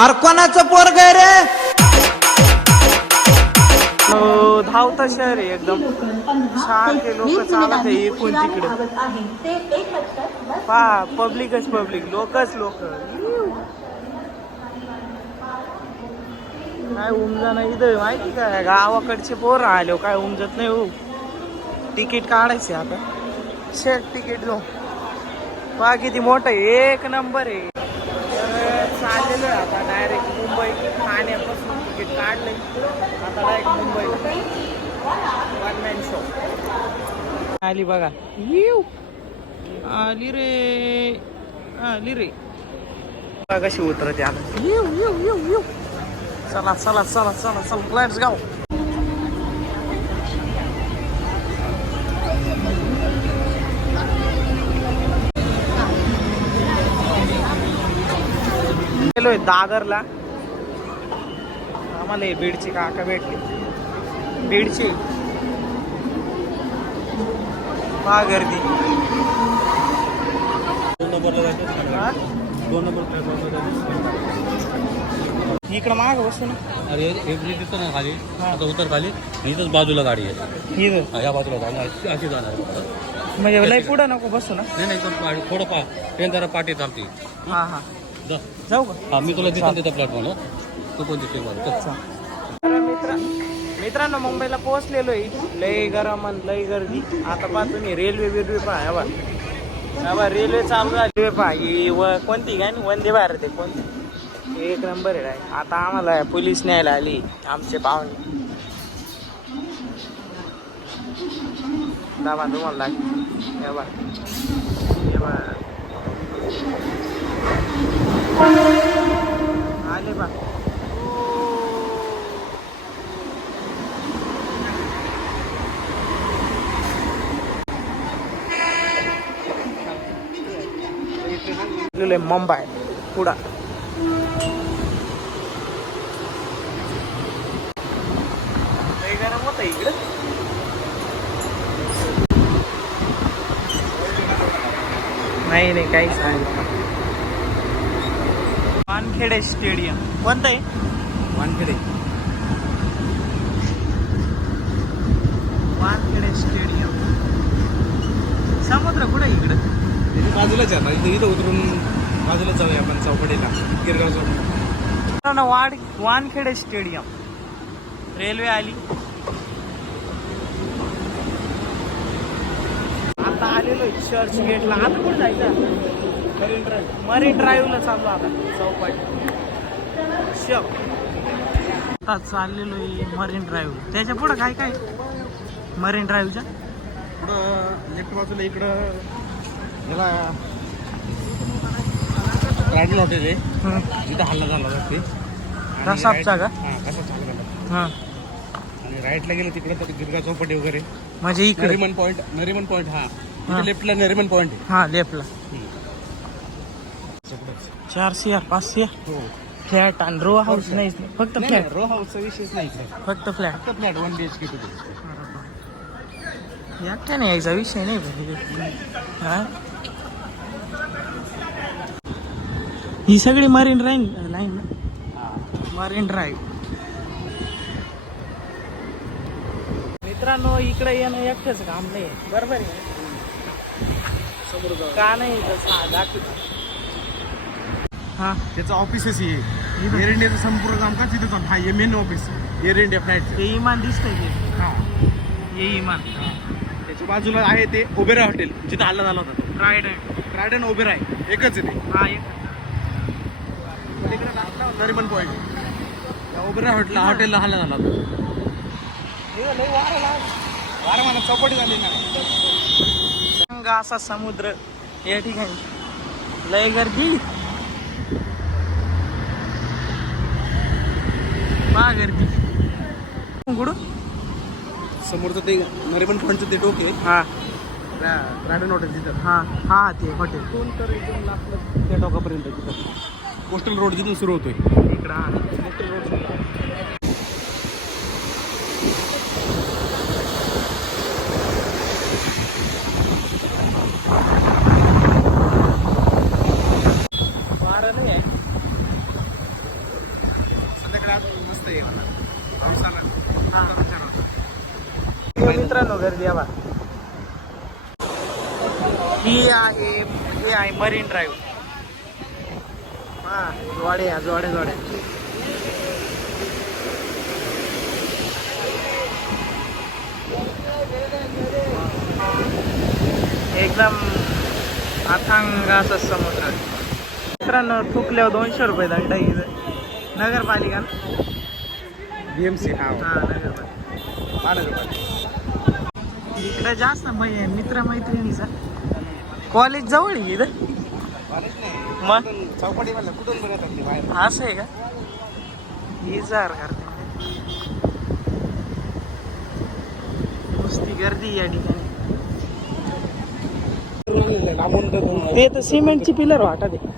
अरे कोणाचं पोरग रे? हो, धावता शहर आहे एकदम. ते लोक चालत आहे एकूण तिकडे. पा पब्लिकच पब्लिक लोकच लोक. काय उमजा नाही इथं माहिती काय गावाकडचे पोर आले हो, काय उमजत नाही हो. तिकीट काढायचे आता. शेट तिकीट घेऊ पहा किती मोठं आहे, एक नंबर आहे. आहे आता डायरेक्ट मुंबई ठाण्यापासून तिकीट काढलंय. आता direct Mumbai one man show आली बघा. येऊ आली रे. आली रे. बघा कशी उतरते आता. येऊ येऊ येऊ येऊ चला चला चला चला चला. लेट्स गाव गेलोय दादरला. आम्हाला हे बीडचे काका भेटले. बीडचे. पहा गर्दी. हा? इकडं माग बसतो ना. अरे एक येतो ना खाली? आता उतर खाली. इथंच बाजूला गाडी आहे. इथं? हा, या बाजूला जाऊन अशी अशी जाणार म्हणजे लय पुढं नको बसू ना. नाही नाही इथं थोडं पा ट्रेन जरा पाठी थांबते. हा हा. जा. जाऊ का? हा मी तुला तिथं देतो प्लॅटफॉर्म तू तर मित्र मित्रांनो मुंबईला पोहोचलेलो आहे लय गरम आणि लय गर्दी. आता पहा तुम्ही रेल्वे बिल्वे पहा बा या बा रेल्वे चालू झाली. पहा ही व कोणती काय वंदे भारत आहे कोणती? एक नंबर आहे. आता आम्हाला पोलीस न्यायला आली. आमचे पाहुणे. दाबा तुम्हाला लागते या बा हे बा आले बा गेलोय मुंबई पुढा लय गरम होतं इकडं नाही नाही काहीच नाही वानखेडे स्टेडियम. कोणतं आहे? वानखेडे. वानखेडे स्टेडियम. समुद्र कुठे इकडं? बाजूलाच आहे आता. इथं इथं उतरून बाजूलाच जाऊया आपण चौपडीला गिरगाव चौपडी वाड वानखेडे स्टेडियम. रेल्वे आली. आता आलेलो चर्च गेटला आता कुठे जायचं? मरीन ड्राईव्ह मरीन ड्राईव्हला चाललो आता. चौपाटी. शक. आता चाललेलो मरीन ड्राईव्ह त्याच्या पुढं काय काय? मरीन ड्राईव्हच्या पुढं लेफ्ट बाजूला इकडं याला गार्डन हॉटेल आहे जिथं हल्ला झाला होता ते. right- का? हा झाला. हां. आणि राईटला गेलं तिकडे तर गिरगाव चौपटी वगैरे. म्हणजे इकडे. नरिमन पॉईंट नरिमन पॉईंट हा. लेफ्टला नरिमन पॉईंट आहे. हां लेफ्टला चौपडच. चार सिया पाच सिया हो. फ्लॅट आणि रो हाऊस नाही फक्त नाही, फ्लॅट नाही, रो हाऊसचा विषयच नाही. फक्त फ्लॅट फक्त flat one B H K two एकट्याने यायचा विषय नाही. हा? ही? सगळी मरीन राईन लाईन मरीन ड्राईव्ह मित्रांनो इकडे येणं एकटंच काम नाही. बरोबर आहे? का नाही तसं दाखव. हा. त्याचं ऑफिसच आहे एअर इंडियाचं संपूर्ण कामकाज तिथं चालू हा हे main office Air India flight हे इमान दिसतंय ते. हा. हे इमान. त्याच्या बाजूला आहे ते ओबेरा हॉटेल जिथं हल्ला झाला होता तो. ट्रायडंट ट्रायडन ओबेरा आहे. एकच आहे ते. हा एक तिकडे लागला नरिमन पॉईंट त्या ओबेरा हॉटेल हॉटेलला हल्ला झाला होता. वारा मला चौपटी झाली ना. असा समुद्र. या ठिकाणी. लय गर्दी. पहा गर्दी समोरचं ते नरिमन पॉईंटचं ते हा. ट्रायडन हॉटेल तिथं. हा हा ते हॉटेल दोन तर एकदम लागलं त्या टोकापर्यंत तिथं. कोस्टल रोड जिथून सुरू होतोय. इकडं हा. कोस्टल रोड वारं नाही आहे गर्दी आहे बा ही आहे ही आहे मरीन ड्राईव्ह. हा जोड्या जोड्या जोड्या एकदम अथांग असं समुद्र. मित्रांनो थुकल्यावर दोनशे रुपये दंड इथं. नगरपालिका ना? बीएमसी हा. हा नगरपालिका. महानगरपालिका इकडे जास्त मित्र मैत्रिणीचा कॉलेज जवळ आहे इथं. मग? चौपाटी कुठून बाहेर. असं आहे का? इजार करते नुसती गर्दी या ठिकाणी. ते तर सिमेंटची पिलर वाटत आहे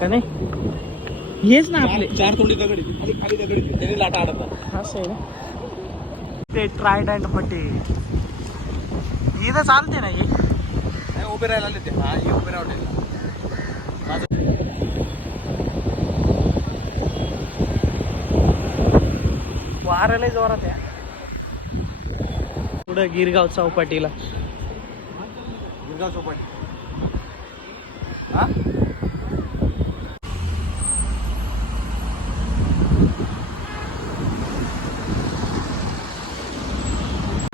का नाही? हेच ना आपले. चार थोडी दगडी. खाली खाली दगडी. त्याने लाटा अडतात असं आहे ना? ते ट्रायडंट पट्टे इथं चालते ना हे. नाही उभे राहायला आले ते. हा हे उभे राहते वारलंय जोरात आहे. पुढं गिरगाव चौपाटीला. दुर्गा चौपाटी. हा?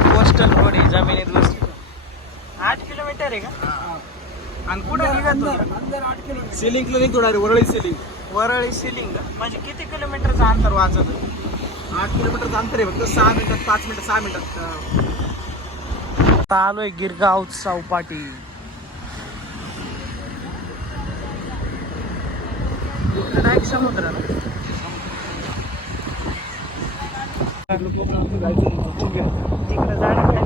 कोस्टल रोड आहे जमिनीत आठ किलोमीटर आहे का? आणि कुठं निघतो सिलिंगला नाही थोडा वरळी सिलिंग वरळी सिलिंग म्हणजे किती किलोमीटरचं अंतर वाचत आठ किलोमीटरचं अंतर आहे फक्त सहा मिनिटात पाच मिनिटं सहा मिनिटात आता आलोय गिरगाव चौपाटी. इकडे direct समुद्र ना तिकडे जाण्या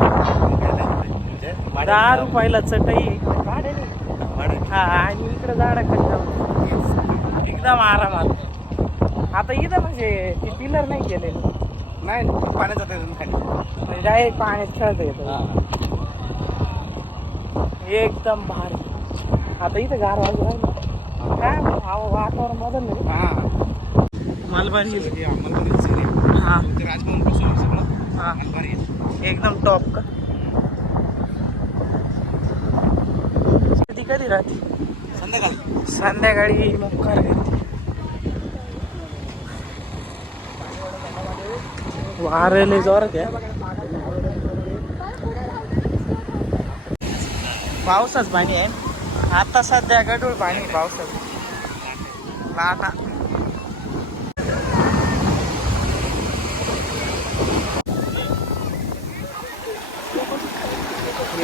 दहा रुपयाला चटई आहे. हा आणि इकडे झाडा एकदम आरामात. आता इथं म्हणजे ती पिलर नाही केलेलं नाही पाण्यात जाते खाली म्हणजे डायरेक्ट पाण्यात खेळता येतं. एकदम भारी. आता इथं गार वाजू राहिलं. काय वा- वातावरण बदललं हा. मलबार हिल हे अंमलबजावणी सगळे. हा. ते राजभवनपासून सगळं. हा. अंबारी आहे. एकदम टॉप का? कधी कधी राहते? संध्याकाळी. संध्याकाळी मुक्कार घेते वारले जोरात आहे पावसाच पाणी आहे. आता सध्या गडूळ पाणी आहे पावसाचं. लाटा.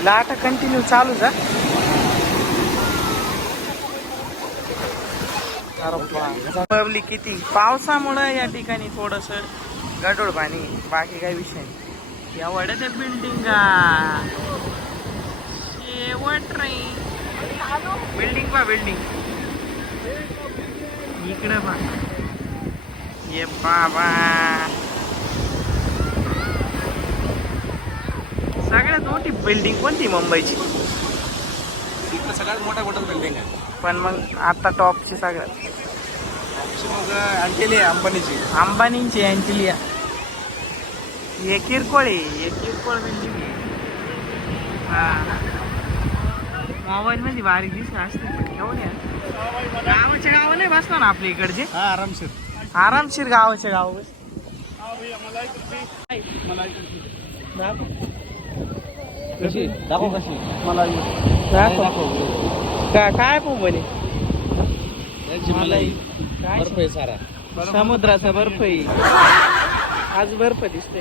लाटा कंटिन्यू चालूच आहे. पब्लिक किती? पावसामुळं या ठिकाणी थोडस गडोळ पाणी बाकी काही विषय नाही. एवढ्या त्या बिल्डिंगा शेवट रे. बिल्डिंग पा बिल्डिंग इकडे पा ये बाबा. सगळ्यात मोठी बिल्डिंग कोणती मुंबईची? इथं सगळ्यात मोठा मोठा बिल्डिंग आहे? पण मग आता टॉपची सगळ्यात. मग आहे अंबानीची. अंबानींची अँटिलिया हे किरकोळ आहे हे किरकोळ बिल्डिंग आहे मोबाईल मध्ये बारीक दिसत असते केवढे आहे? गावाच्या गाव नाही बसलो ना आपल्या इकडचे. हा आरामशीर. आरामशीर गावाच्या गाव बस. कशी? दाखव कशी. मला काय काय पोबले मलाई काय बर्फ आहे सारा. समुद्राचा बर्फ आहे आज बर्फ दिसते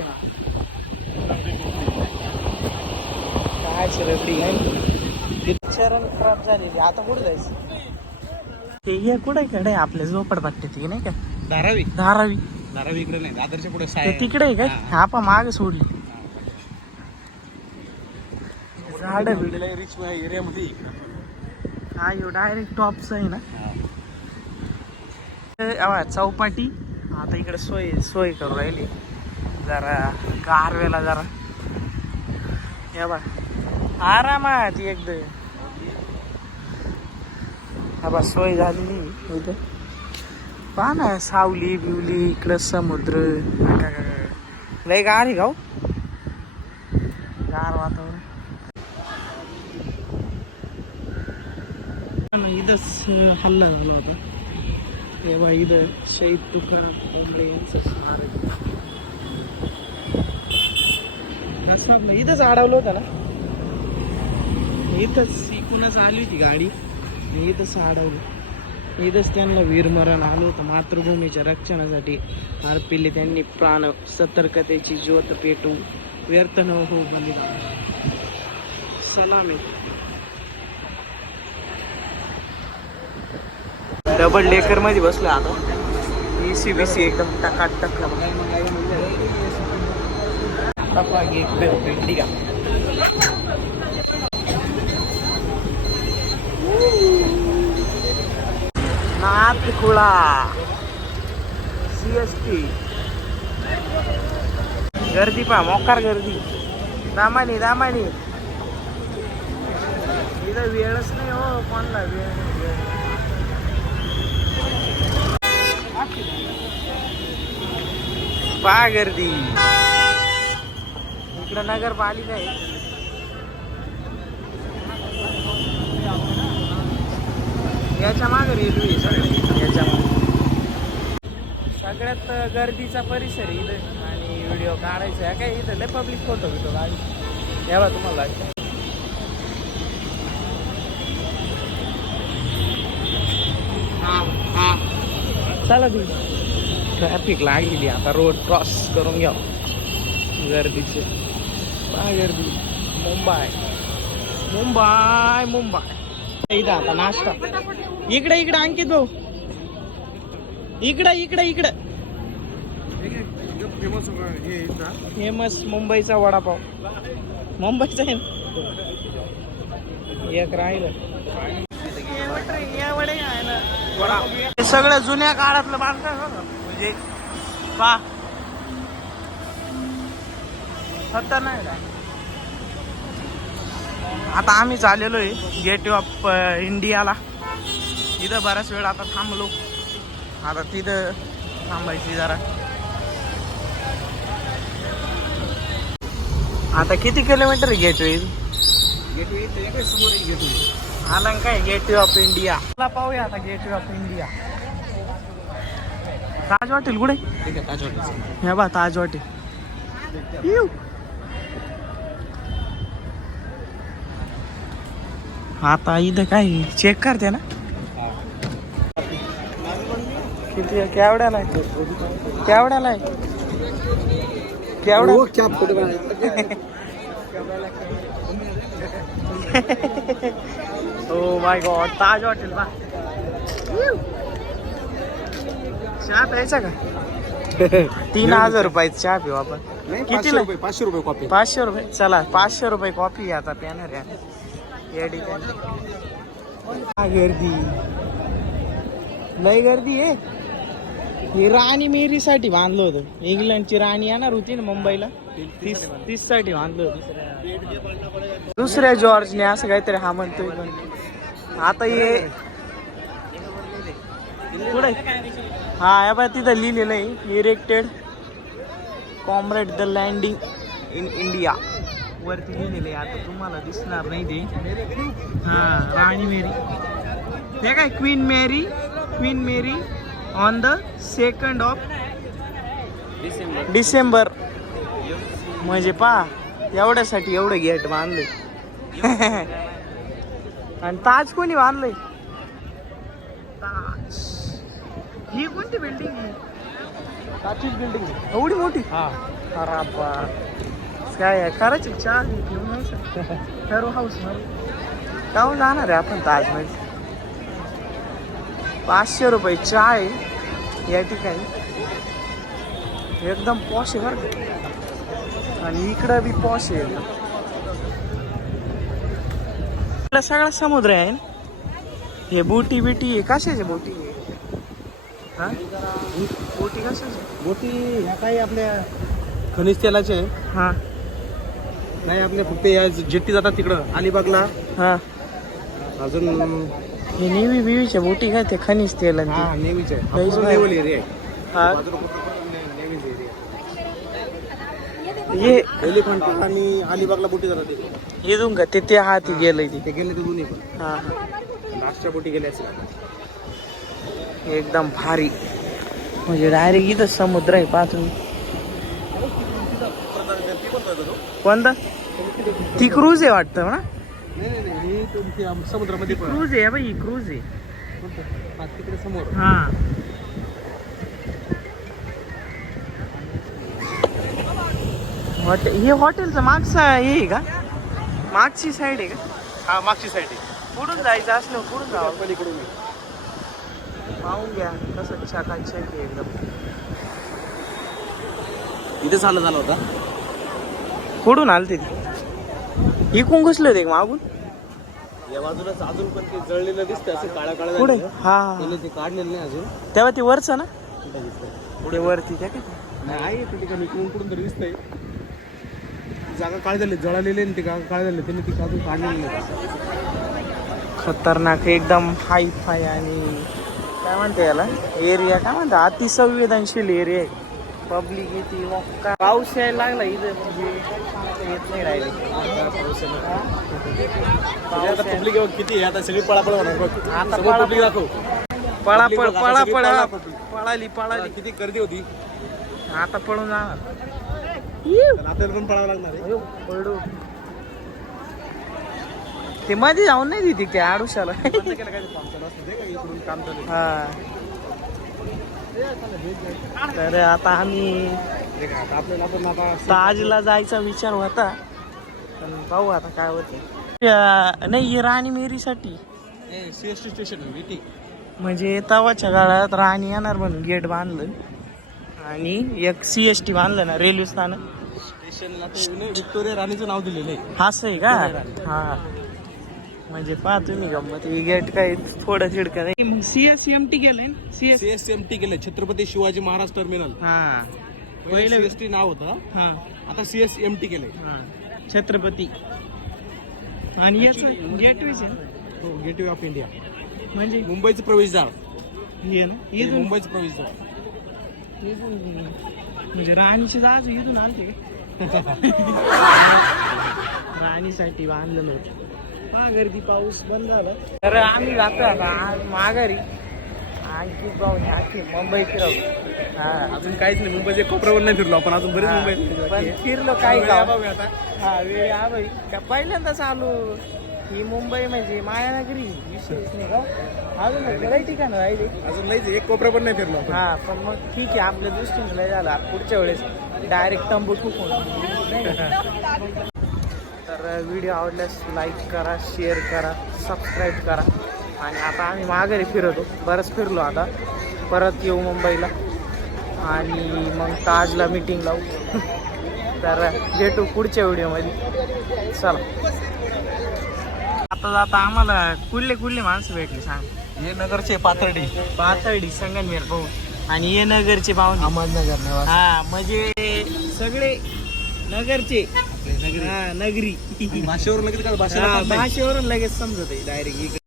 काय रबडी चरण खराब झालेली. आता कुठे जायचं? ते हे कुठे कडे आपल्या झोपडपट्टी ती नाही का? धारावी. धारावी. धारावी इकडे नाही दादरच्या पुढे तिकडे आहे काय? हा. आपण माग सोडली. झाड रिच एरियामध्ये हा यो डायरेक्ट टॉपच आहे ना. चौपाटी. आता इकडे सोय सोय करू राहिली. जरा गारवेला जरा. या बा आरामात एकदम हा बा सोय झालेली इथं. पहा ना सावली बिवली इकडं समुद्र. लय गार आहे गाव वातावरण. इथंच हल्ला झाला होता. तेव्हा इथं शहीद तुकाराम कोंबडे यांचं स्मारक नाही. इथंच अडवलं होतं ना. इथंच. इकूनच आली होती गाडी? आणि इथंच अडवलं. इथंच त्यांना वीरमरण आलं होतं. मातृभूमीच्या रक्षणासाठी अर्पिले त्यांनी प्राण सतर्कतेची ज्योत पेटू व्यर्थ न हो बलिदान सलाम. डबल डेकरमध्ये बसलो आता. एसी बीसी एकदम टकाट टकला ठीक आहे नाथखुळा सी एस टी गर्दी पा मोकार गर्दी दामानी दामानी इथं वेळच नाही हो कोणला वेळ नाही वेळ नाही. पा गर्दी इकडं नगरपालिका आहे. याच्या मागे रेल्वे आहे सगळ्यात याच्या मागे. सगळ्यात गर्दीचा परिसर आहे इथं. आणि व्हिडिओ काढायचा आहे. काय इथं लय पब्लिक फोटो बिटो काढ तेव्हा तुम्हाला. चला तुम्ही. ट्रॅफिक लागलेली आता रोड क्रॉस करून घ्या गर्दीचे. काय गर्दी मुंबई. मुंबई मुंबई. इथं आता नाश्ता. इकडे इकडे अंकित भाऊ. इकडं इकडं इकडं. फेमस मुंबईचा वडापाव. मुंबईचा आहे ना? एक राहिलं. हे सगळं जुन्या काळातलं बांधकाम म्हणजे पा खतरनाक आहे. आता आम्ही चाललेलो आहे गेट ऑफ इंडियाला. इथं बराच वेळ आता थांबलो. आता तिथं थांबायची जरा. आता किती किलोमीटर गेटवे गेटवे इथे समोर गेटवे आला काय? Gateway of India. मला पाहूया आता gateway of India. Taj hotel कुठे? ताज हॉटेल. हे बा ताज हॉटेल. आता इथं काय चेक करते ना. किती केवढ्याला आहे? केवढ्याला आहे? हो बनाए oh my God Taj hotel बा. चहा प्यायचा का? तीन हजार रुपयाचा चहा पिऊ आपण. कितीला? पाचशे रुपये कॉपी पाचशे रुपये. चला पाचशे रुपये कॉफी आता प्यानर या ठिकाणी. गर्दी. लय गर्दी आहे. ही राणी मेरीसाठी बांधलं होतं. इंग्लंडची राणी येणार होती ना मुंबईला. तीस तीससाठी बांधलं होतं. दुसऱ्या जॉर्जने असं काहीतरी हा म्हणतोय पण. आता हे पुढे हा या बा तिथं लिहिलेलं आहे. Erected commemorate the landing in India वरती लिहिलेलं आता तुम्हाला दिसणार नाही ते. हा राणी मेरी. हे काय? Queen Mary queen Mary on the second of December म्हणजे पा एवढ्यासाठी एवढं गेट बांधले. आणि ताज कोणी बांधलंय? ताज. ही कोणती बिल्डिंग आहे? ताजचीच बिल्डिंग एवढी मोठी? हा. काय आहे? खरंच आहे, चहा घेऊन सर फेरो हाऊसमध्ये. काहून जाणार आहे आपण ताजमध्ये पाचशे रुपये चहा आहे या ठिकाणी. एकदम पॉश आहे बरं का. आणि इकडं बी पॉश आहे. इकडं सगळा समुद्र आहे हे बोटी बिटी आहे कशाचे बोटी? आहे हा? बोटी कशाचे? मोठी ह्या काही आपल्या खनिज तेलाचे आहे. हा. नाही आपल्या फक्त या जेट्टी जातात तिकडं अलिबागला. हा. अजून हे नेव्ही बिवीच्या बोटी काय ते खनिज तेल आणि हा ते. नेव्हीचे आहे हा नाही. नेव्हल एरिया आहे हा. बाजूला पण ने- नेव्हीच आहे. हे एलिफंट आणि अलिबागला बोटी जातात ते इथून का? ते ते हात गेलंय ते. ते गेले ते दोन्ही पण. हा हा. लास्टच्या बोटी गेल्या एकदम भारी. म्हणजे डायरेक्ट इथं समुद्र आहे पहा तुम्ही कोणता? ती क्रूज आहे वाटतं ना नाही नाही नाही तुमची आम- समुद्रामध्ये क्रूज आहे बाई क्रूज आहे? हा, तिकडे समोर हा हॉटेल हे हॉटेलचं मागचं हे आहे का? मागची साईड आहे का? हा मागची साईड आहे. कुठून जायचं असलं कुठून जावं? पलीकडून पाहून घ्या कसं आहे एकदम. इथे चालू झाला होता. कुठून आलते ते? इकून घुसले का मागून? या बाजूला अजून पण ते जळलेलं दिसतं असं काळा काळा पुढे. हा हा. त्याने ते काढलेलं नाही अजून. तेव्हा ती वरच ना? पुढे वरती त्या काय नाही आहे ते ठिकाणी इकडून कुठून तरी दिसतंय. जागा काळ झाली जळालेली ते जागा काळ झाली. त्यांनी ती अजून काढलेली नाही खतरनाक एकदम हाय फाय आणि काय म्हणते याला? एरिया काय म्हणतात अतिसंवेदनशील एरिया आहे. पब्लिक येते का पाऊस यायला लागला इथं. म्हणजे येत नाही राहिले. म्हणजे पब्लिक किती आहे. आता सगळी पळापळ होणार आता. पब्लिक दाखव. पळापळ पळापळ. पळाली पळाली. किती गर्दी होती. आता पळून जाणार. आपल्याला पण पळावं लागणार आहे. अयो, पळू. ते मध्ये जाऊन नाही तिथे त्या आडुशाला. हा. तर आता आम्ही ताजला जायचा विचार होता. पण पाहू आता काय होते. नाही राणी मेरीसाठी. सी एस टी स्टेशन म्हणजे तवाच्या काळात राणी येणार म्हणून गेट बांधलं. आणि एक सी एस टी बांधलं ना रेल्वे स्थानक. स्टेशनला व्हिक्टोरिया राणीचं नाव दिलेलं आहे. असं आहे का? हा. म्हणजे पहा तुम्ही गंमत. ही गेट काय थोडं चिडकं नाही. मग सी एस एम टी गेलंय ना? C S C S M T केलं छत्रपती शिवाजी महाराज टर्मिनल. हा. पहिलं सी एस टी नाव होतं. हा. आता सी एस एम टी केलंय. हा. छत्रपती. आणि याचं गेटवेच आहे ना? हो गेटवे ऑफ इंडिया म्हणजे? मुंबईचं प्रवेशद्वार. हे ना? हे इथून? मुंबईचं प्रवेशद्वार. इथून म्हणजे राणीची जाज इथून आलते. का राणीसाठी बांधलं नव्हतं. गर्दी पाऊस बंद झाला. तर आम्ही जातो आता आज माघारी. आणखी पाहून आखी मुंबई फिरव हा. अजून काहीच नाही मुंबईच्या कोपऱ्यावर नाही फिरलो आपण अजून बरेच हा, मुंबई पण फिरलो काही आता. हा वेळ आभाई का पहिल्यांदा चालू ही मुंबई म्हणजे मायानगरी विशेष नाही का? अजून बरं ठिकाण राहिले. अजून नाहीच एक कोपऱ्या पण नाही फिरलो हा पण मग ठीक आहे आपल्या दृष्टीने लय झाला. पुढच्या वेळेस डायरेक्ट तंबू ठोकून? तर व्हिडिओ आवडल्यास लाईक करा शेअर करा सबस्क्राईब करा. आणि आता आम्ही माघारी फिरतो बरंच फिरलो आता. परत येऊ मुंबईला. आणि मग ताजला मीटिंग लावू. तर भेटू पुढच्या व्हिडिओमध्ये चला. आता जाता आम्हाला कुठले कुठले माणसं भेटले सांग. हे नगरचे पाथर्डी. पातळी संगनमेर भाऊ आणि हे नगरचे पाहुणे. अहमदनगर हा म्हणजे सगळे नगरचे हा नगरी. भाषेवर लगेच काय भाषा हा, भाषेवरून लगेच समजत आहे डायरेक्ट